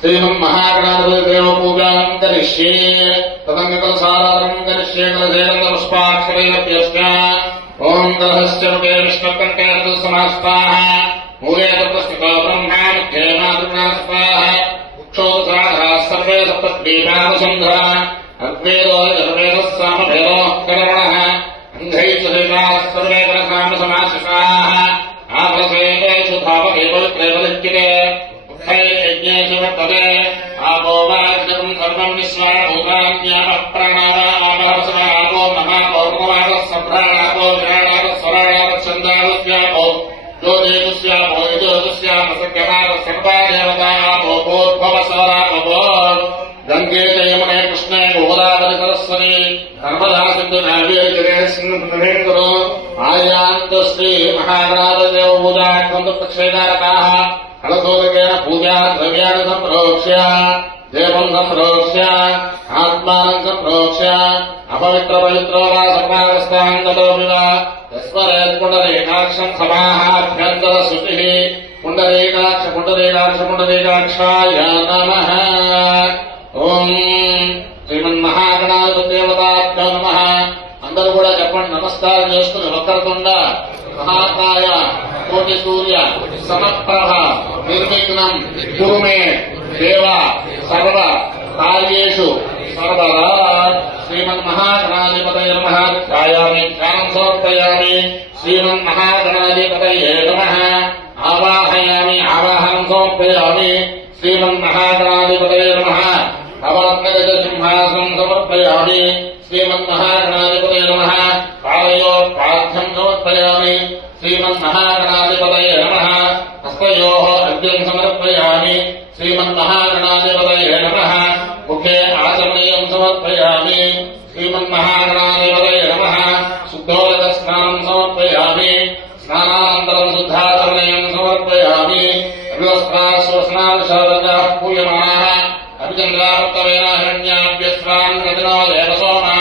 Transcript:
श्रीमन्महागणाधिपतिदेव पूजां करिष्ये तदङ्गकलसाराधनं करिष्ये कलशेरन्दपुष्पाक्षरेणप्यस्य ॐ कलहस्य मुखे विष्णुकण्ठे समास्ताः मूले तत्त्वस्थितो ब्रह्मा मध्ये मातृकास्ताः उक्षोदसाधः सर्वे सप्तद्वीपावसुन्धरा अद्वैतो यजुर्वेदः सामवेदो कर्मणः अन्धैः सहिताः सर्वे गुणसामसमाश्रिताः आपलसेतेषु धावके पवित्रे पवित्रे यज्ञेषु वर्तते आपो वाग्यम् सर्वम् विश्वाभूतान्यापप्राणावापो महापौर्णवादः सम्भ्राणापो विराणादः स्वराणादः छन्दावस्यापो ज्योतिषुस्यापो यजोदुस्यापसत्यमादः सर्वा देवतापो भोद्भवसरापो गङ्गे च यमुने कृष्णे गोदावरि सरस्वती नर्मदा सिन्धु कावेरी सिन्धुरो आयान्तु श्री महागणाधिपतिदेव पूजार्थं प्रक्षेकारकाः कलशोदकेन पूजा द्रव्याणि सम्प्रोक्ष्य देवम् सम्प्रोक्ष्य आत्मानम् सम्प्रोक्ष्य अपवित्रपवित्रो वा सर्वावस्थाङ्गतोऽपि वा यस्मरेत् पुण्डरीकाक्षम् समाहाभ्यन्तरश्रुतिः पुण्डरीकाक्षाय नमः ఓం శ్రీమన్మహాగణాధిపతిదేవతాభ్యో నమః. అందరూ కూడా చెప్పండి, నమస్కారం చేసుకుని వక్రతుండ మహాకాయ కోటి సూర్య సమప్రభ నిర్విఘ్నం కురుమే దేవ సర్వ కార్యేషు సర్వదా. శ్రీమన్మహాగణాధిపతయే నమః. ధ్యాయామి, ధ్యానం సమర్పయామి. శ్రీమన్మహాగణాధిపతయే నమః. ఆవాహయామి, ఆవాహనం సమర్పయామి. श्रीमन्महागणाधिपतये नमः. नवरत्नगजसिंहासनं समर्पयामि. श्रीमन्महागणाधिपतये नमः. पादयोर्पाद्यं समर्पयामि. श्रीमन्महागणाधिपतये नमः. हस्तयोः अर्घ्यं समर्पयामि. श्रीमन्महागणाधिपतये नमः. मुखे आचमनीयं समर्पयामि. श्रीमन्महागणाधिपतये नमः. शुद्धोदकस्नानं समर्पयामि. स्नानानन्तरं शुद्धाचमनीयं समर्पयामि. पूयमानः अभिचन्द्रावर्तवेन हिरण्याभ्यस्वान् गतिनो देवसो